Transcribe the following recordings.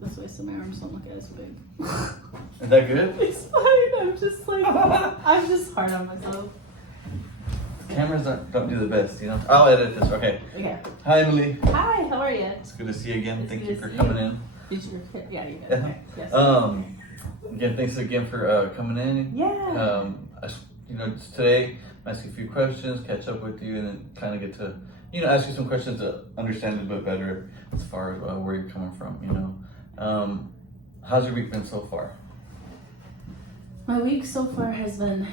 this way so my arms don't look as big. Is that good? It's fine. I'm just like, I'm just hard on myself. Cameras don't do the best, you know. I'll edit this. Okay. Okay. Hi, Emily. Hi, how are you? It's good to see you again. It's Thank good you to for see coming you. in. Did you? Yeah, you did. Yeah. Okay. Yes. Again, thanks again for coming in. Yeah. Just today, I'm asking a few questions, catch up with you, and then kind of get to, ask you some questions to understand a bit better as far as where you're coming from. How's your week been so far? My week so far has been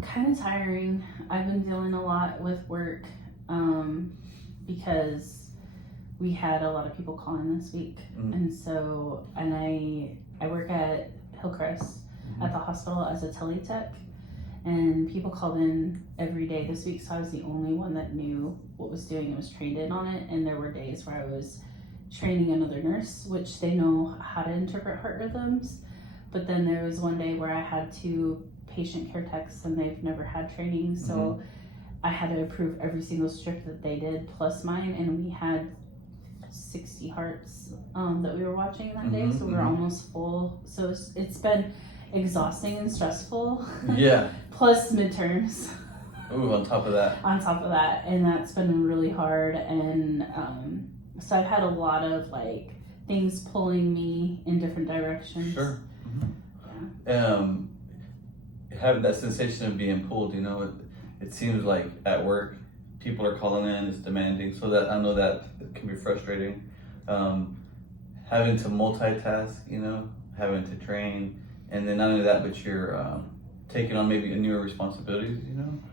kind of tiring. I've been dealing a lot with work because we had a lot of people calling this week. Mm-hmm. And I work at Hillcrest at the hospital as a teletech, and people called in every day this week, so I was the only one that knew what was doing and was trained in on it. And there were days where I was training another nurse, which they know how to interpret heart rhythms, but then there was one day where I had 2 patient care techs and they've never had training, so I had to approve every single strip that they did plus mine, and we had 60 hearts that we were watching that day, so we were almost full. So it's been exhausting and stressful. Yeah. Plus midterms. Ooh, on top of that. On top of that, and that's been really hard, and so I've had a lot of like things pulling me in different directions. Sure. Having that sensation of being pulled, it seems like at work, people are calling in, it's demanding, so that I know that it can be frustrating. Having to multitask, having to train, and then not only that, but you're taking on maybe a newer responsibilities,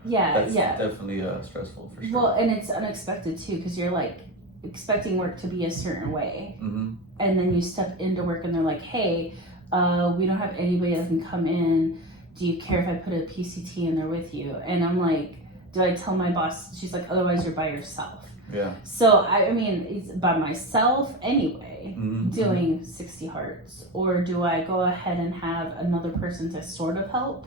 Yeah, That's yeah. definitely stressful for sure. Well, and it's unexpected too, because you're like expecting work to be a certain way, and then you step into work and they're like, hey, we don't have anybody that can come in. Do you care if I put a PCT in there with you? And I'm like, do I tell my boss? She's like, otherwise you're by yourself. Yeah. So I mean, it's by myself anyway, doing 60 hearts, or do I go ahead and have another person to sort of help?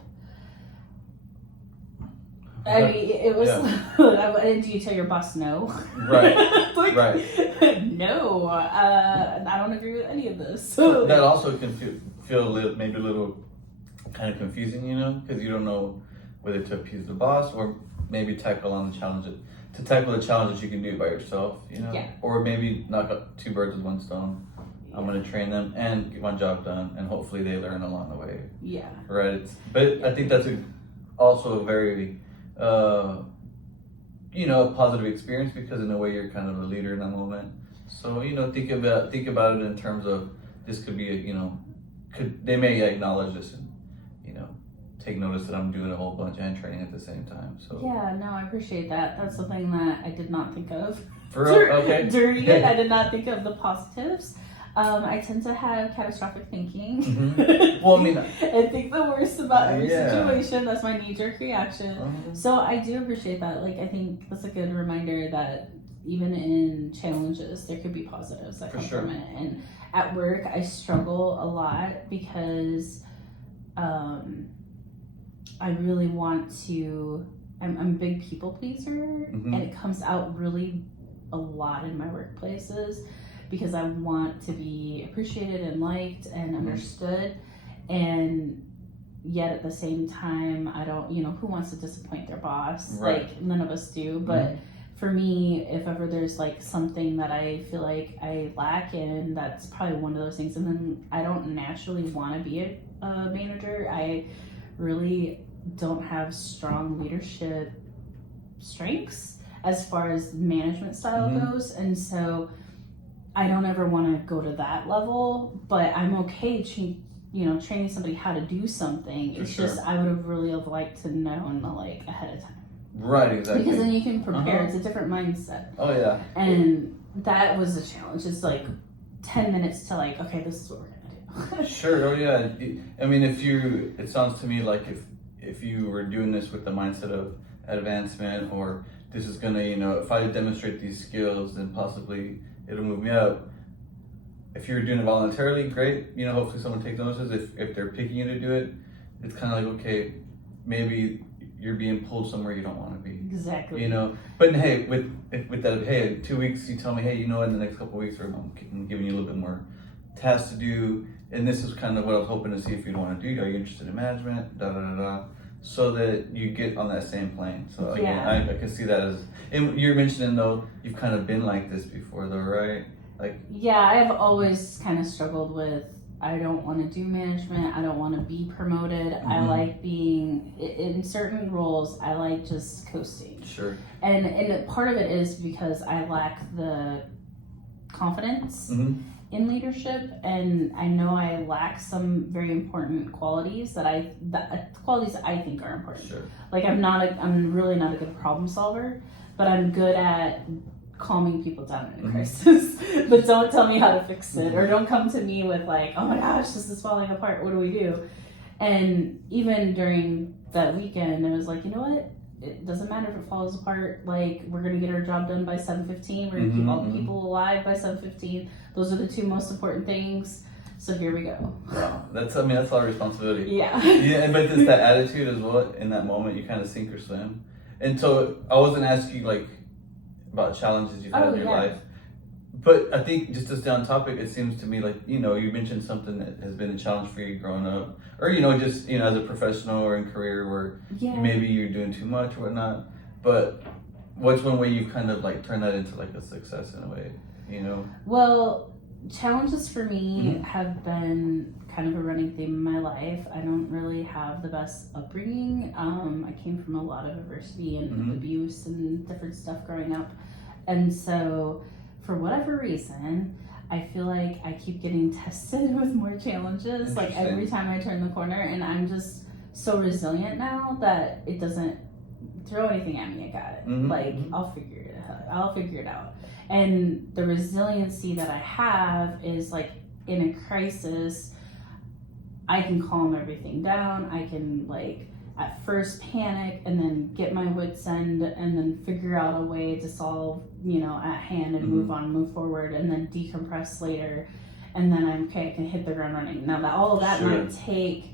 I mean, it was. Yeah. And do you tell your boss no? Right. Like, Right. No, I don't agree with any of this. So that also can feel maybe a little kind of confusing, because you don't know whether to appease the boss or maybe tackle the challenges you can do by yourself, Yeah. Or maybe knock up 2 birds with 1 stone. I'm going to train them and get my job done, and hopefully they learn along the way. Yeah. Right. But I think that's also a very, a positive experience, because in a way you're kind of a leader in that moment. So, think about it in terms of this could be, they may acknowledge this and, take notice that I'm doing a whole bunch and training at the same time. So Yeah, no, I appreciate that. That's something that I did not think of. For real? Okay. During it, I did not think of the positives. I tend to have catastrophic thinking. Well, I mean, I think the worst about every situation. That's my knee-jerk reaction. So I do appreciate that. Like, I think that's a good reminder that even in challenges, there could be positives that come from it. And at work, I struggle a lot because I really want to. I'm a big people pleaser, and it comes out really a lot in my workplaces, because I want to be appreciated and liked and understood, and yet at the same time, I don't, who wants to disappoint their boss? Right. Like, none of us do, but for me, if ever there's like something that I feel like I lack in, that's probably one of those things. And then I don't naturally want to be a manager. I really don't have strong leadership strengths as far as management style goes, and so I don't ever want to go to that level, but I'm okay training somebody how to do something. It's just I would have really liked to know like ahead of time. Right, exactly. Because then you can prepare. It's a different mindset. Oh yeah. And that was a challenge. It's like 10 minutes to like, okay, this is what we're gonna do. Sure. Oh yeah. I mean, it sounds to me like if you were doing this with the mindset of advancement, or this is gonna, if I demonstrate these skills, then possibly it'll move me up. If you're doing it voluntarily, great. Hopefully someone takes notice. If they're picking you to do it, it's kind of like, okay, maybe you're being pulled somewhere you don't want to be. Exactly. But hey, with that, hey, in 2 weeks you tell me, hey, in the next couple of weeks, or I'm giving you a little bit more tasks to do, and this is kind of what I was hoping to see if you'd want to do. Are you interested in management? Da da da da. So that you get on that same plane. So again, I can see that as. And you're mentioning though, you've kind of been like this before, though, right? Like. Yeah, I've always kind of struggled with. I don't want to do management. I don't want to be promoted. Mm-hmm. I like being in certain roles. I like just coasting. Sure. And part of it is because I lack the confidence in leadership, and I know I lack some very important qualities qualities I think are important. Sure. Like I'm really not a good problem solver, but I'm good at calming people down in a crisis. But don't tell me how to fix it, or don't come to me with like, oh my gosh, this is falling apart. What do we do? And even during that weekend, I was like, you know what? It doesn't matter if it falls apart. Like, we're gonna get our job done by 7:15. We're gonna keep all the people alive by 7:15. Those are the two most important things. So here we go. Wow, that's a lot of responsibility. Yeah. Yeah, but it's that attitude as well. In that moment, you kind of sink or swim. And so I wasn't asking like about challenges you've had in your life, but I think just to stay on topic, it seems to me like you mentioned something that has been a challenge for you growing up, or just as a professional or in career where maybe you're doing too much or whatnot. But what's one way you've kind of like turned that into like a success in a way? Well, challenges for me have been kind of a running theme in my life. I don't really have the best upbringing. I came from a lot of adversity and abuse and different stuff growing up. And so for whatever reason, I feel like I keep getting tested with more challenges, like every time I turn the corner, and I'm just so resilient now that it doesn't throw anything at me. I got it. Like I'll figure it out. And the resiliency that I have is like in a crisis, I can calm everything down. I can like at first panic and then get my wits end and then figure out a way to solve, at hand and move on, move forward, and then decompress later. And then I can hit the ground running. Now that all of that might take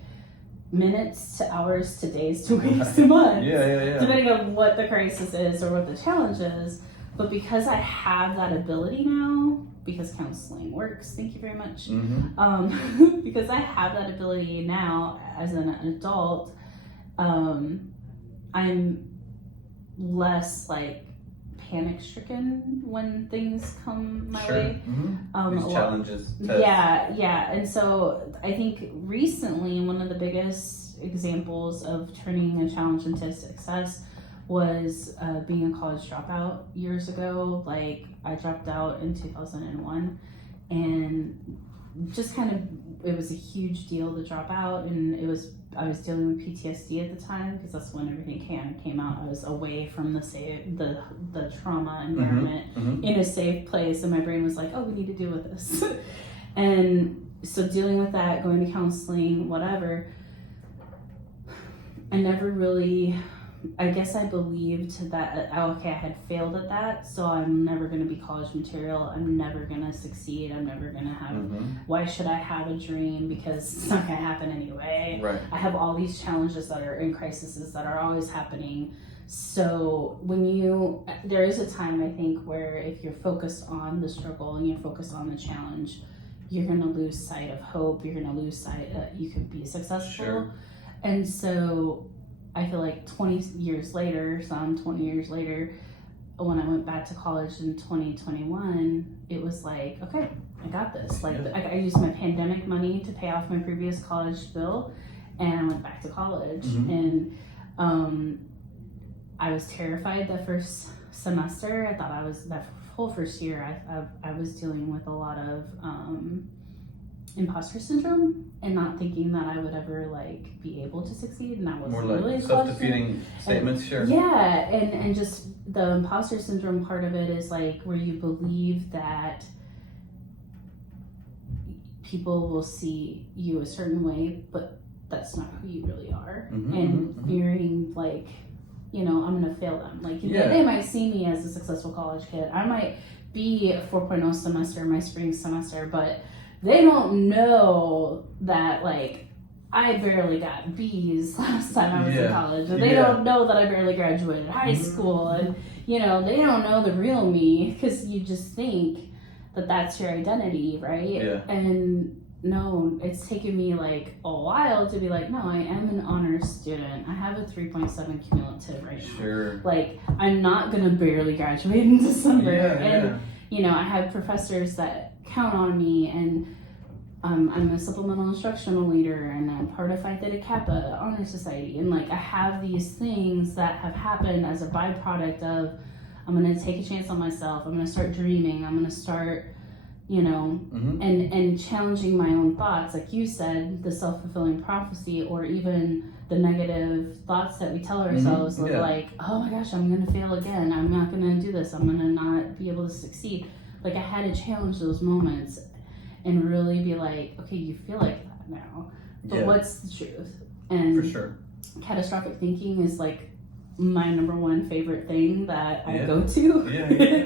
minutes to hours to days to weeks to months, depending on what the crisis is or what the challenge is. But because I have that ability now, because counseling works, thank you very much. Because I have that ability now as an adult, I'm less like panic stricken when things come my way. These challenges. Yeah. And so I think recently one of the biggest examples of turning a challenge into success was being a college dropout years ago. Like I dropped out in 2001, and just kind of it was a huge deal to drop out, and I was dealing with PTSD at the time because that's when everything came out. I was away from the trauma environment in a safe place, and my brain was like, oh, we need to deal with this. And so dealing with that, going to counseling, whatever, I never really, I guess I believed that, okay, I had failed at that, so I'm never going to be college material. I'm never going to succeed. I'm never going to have, why should I have a dream? Because it's not going to happen anyway. Right. I have all these challenges that are in crises that are always happening. So there is a time, I think, where if you're focused on the struggle and you're focused on the challenge, you're going to lose sight of hope. You're going to lose sight that you could be successful. Sure. And so I feel like 20 years later, when I went back to college in 2021, it was like, okay, I got this. Like I used my pandemic money to pay off my previous college bill, and I went back to college. And I was terrified that first semester. I thought that whole first year, I was dealing with a lot of imposter syndrome and not thinking that I would ever like be able to succeed, and that was more really like self-defeating statements. Sure. Yeah, and just the imposter syndrome part of it is like where you believe that people will see you a certain way, but that's not who you really are, and fearing like, I'm gonna fail them. Like they might see me as a successful college kid. I might be a 4.0 semester my spring semester, but they don't know that, like, I barely got B's last time I was in college. And they don't know that I barely graduated high school. And, they don't know the real me because you just think that that's your identity, right? Yeah. And no, it's taken me like a while to be like, no, I am an honors student. I have a 3.7 cumulative right now. Sure. Like, I'm not gonna barely graduate in December. Yeah, And you know, I have professors that count on me, and I'm a supplemental instructional leader, and I'm part of Phi Theta Kappa Honor Society, and like I have these things that have happened as a byproduct of I'm gonna take a chance on myself. I'm gonna start dreaming. I'm gonna start, you know, and challenging my own thoughts, like you said, the self-fulfilling prophecy, or even the negative thoughts that we tell ourselves of like, oh my gosh, I'm gonna fail again. I'm not gonna do this. I'm gonna not be able to succeed. Like I had to challenge those moments and really be like, okay, you feel like that now, but what's the truth? And for sure, catastrophic thinking is like my number one favorite thing that I go to.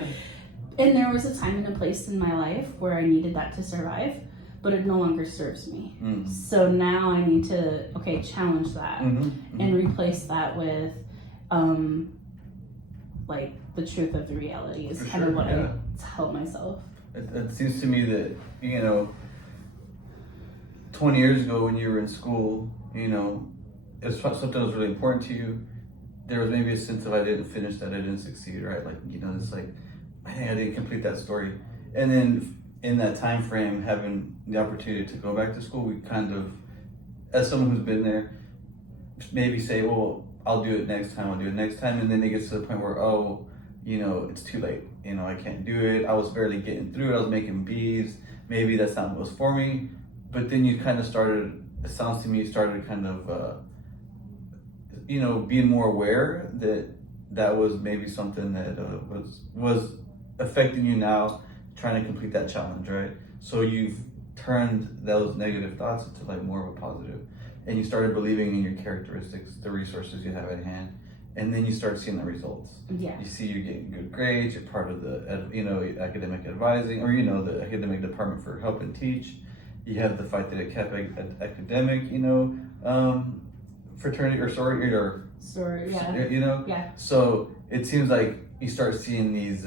And there was a time and a place in my life where I needed that to survive, but it no longer serves me. So now I need to challenge that and replace that with like the truth of the reality is kind of what I tell myself. It seems to me that, you know, 20 years ago when you were in school, you know, if something was really important to you, there was maybe a sense of I didn't finish that, I didn't succeed, right? Like, you know, it's like, I think I didn't complete that story. And then in that time frame, having the opportunity to go back to school, we kind of, as someone who's been there, maybe say, well, I'll do it next time, and then it gets to the point where, oh, you know, it's too late. You know, I can't do it. I was barely getting through it. I was making B's. Maybe that's not what was for me. But then you kind of started, it sounds to me, started kind of, you know, being more aware that that was maybe something that was affecting you now, trying to complete that challenge, right? So you've turned those negative thoughts into like more of a positive. And you started believing in your characteristics, the resources you have at hand. And then you start seeing the results. Yeah. You see you're getting good grades, you're part of the, you know, academic advising, or, you know, the academic department for help and teach. You have the Phi Theta Kappa academic, you know, fraternity or sorority or, you know? Yeah. So it seems like you start seeing these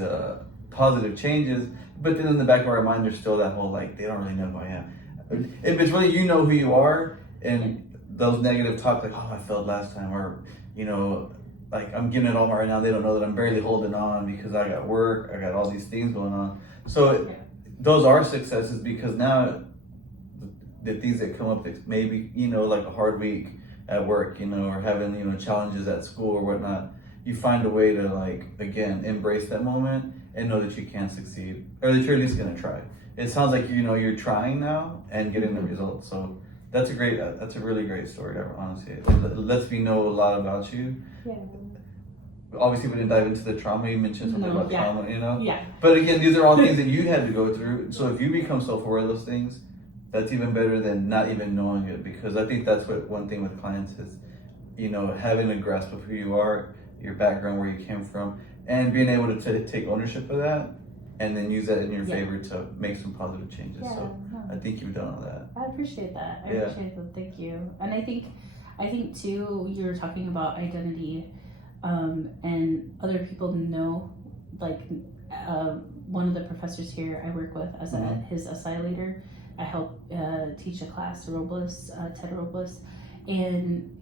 positive changes, but then in the back of our mind, there's still that whole, like, they don't really know who I am. If it's really, you know who you are, and those negative talk, like, oh, I failed last time, or, you know, like I'm giving it all right now. They don't know that I'm barely holding on because I got work, I got all these things going on. So those are successes because now the things that come up, that maybe, you know, like a hard week at work, you know, or having, you know, challenges at school or whatnot, you find a way to, like, again, embrace that moment and know that you can succeed, or that you're at least gonna try. It sounds like, you know, you're trying now and getting the results. So that's a really great story, honestly. It lets me know a lot about you. Yeah. Obviously, we didn't dive into the trauma. You mentioned something about trauma, you know? Yeah. But again, these are all things that you had to go through. So if you become self-aware of those things, that's even better than not even knowing it. Because I think that's what one thing with clients is, you know, having a grasp of who you are, your background, where you came from, and being able to take ownership of that, and then use that in your favor to make some positive changes. So I think you've done all that. I appreciate that. I appreciate that. Thank you. And I think too, you were talking about identity, and other people know, like, one of the professors here I work with as his SI leader, I help teach a class, Robles, Ted Robles, and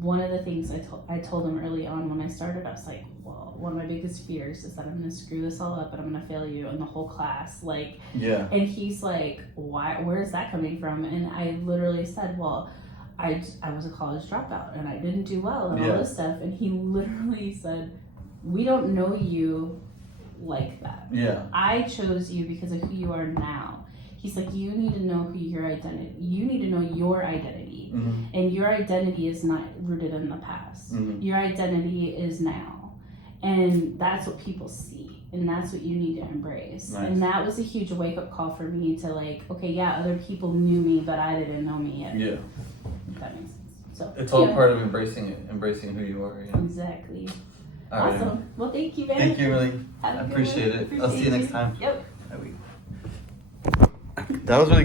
one of the things I told him early on when I started, I was like, well, one of my biggest fears is that I'm gonna screw this all up and I'm gonna fail you and the whole class, like, and he's like, why, where is that coming from? And I literally said, well, I was a college dropout and I didn't do well and all this stuff, and he literally said, we don't know you like that. I chose you because of who you are now. He's like, you need to know who your identity, you need to know your identity. And your identity is not rooted in the past. Your identity is now. And that's what people see. And that's what you need to embrace. And that was a huge wake up call for me to, like, okay, yeah, other people knew me, but I didn't know me yet. If that makes sense. So it's all part of embracing who you are. Exactly. All awesome. Right. Well, thank you, man. Thank you, really. I appreciate it. I'll see you next time. Yep. That was really